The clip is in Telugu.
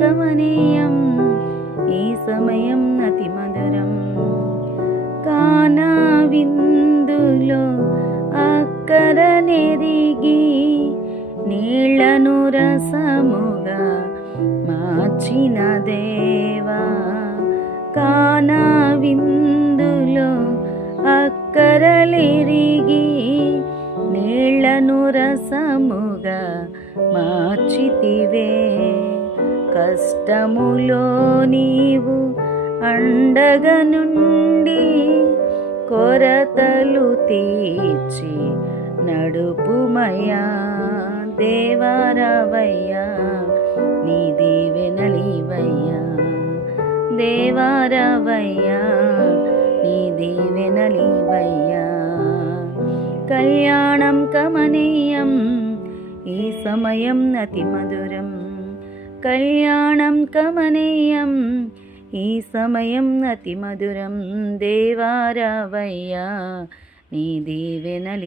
కమనీయం ఈ సమయం అతి మధురం. కానా విందులో అక్కర నెరిగి నీళ్ళను రసముగా మార్చిన దేవా. కానా విందులో అక్కరలెరిగి నీళ్ళను రసముగా మార్చితివే. కష్టములో నీవు అండగా నుండి కొరతలు తీర్చి నడుపుమయ్యా. దేవారావయ్యా నీ దీవెనలివయ్యా దేవారావయ్యా నీ దీవెనలివయ్యా కళ్యాణం కమనీయం ఈ సమయం అతి మధురం. కళ్యాణం కమనీయం. ఈ సమయం అతి మధురం దేవారావయ్యా నీ దీవెనలి